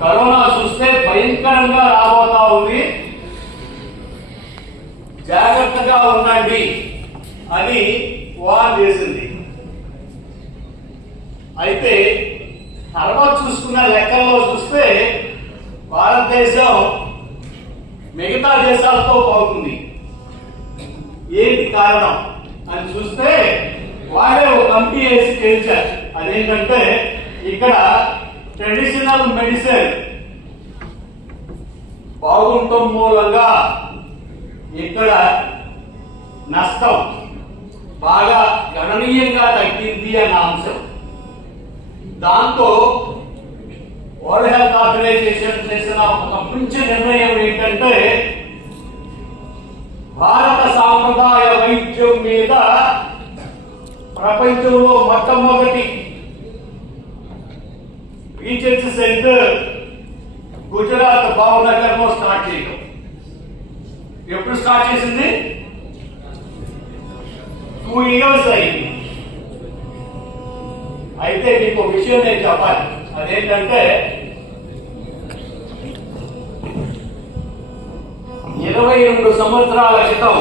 Corona చూస్తే భయంకరంగా రాబోతా ఉంది, జాగ్రత్తగా ఉండండి అని వార్న్ చేసింది. అయితే తర్వాత చూసుకున్న లెక్కల్లో చూస్తే భారతదేశం మిగతా దేశాలతో పోతుంది. ఏంటి కారణం అని చూస్తే వాడే ఒక కమిటీ వేసి తేల్చారు. అదేంటంటే ఇక్కడ ట్రెడిషనల్ మెడిసిన్ బాగుండటం మూలంగా ఇక్కడ నష్టం బాగా గణనీయంగా తగ్గింది అన్న అంశం. దాంతో వరల్డ్ హెల్త్ ఆర్గనైజేషన్ చేసిన ఒక మంచి నిర్ణయం ఏంటంటే భారత సాంప్రదాయ వైద్యం మీద ప్రపంచంలో మొట్టమొదటి రీసెర్చ్ సెంటర్ గుజరాత్ భావనగర్ లో స్టార్ట్ చేయడం. ఎప్పుడు స్టార్ట్ చేసింది? 2 years అయింది. అయితే మీకు విషయం నేను చెప్పాలి. అదేంటంటే 22 సంవత్సరాల క్రితం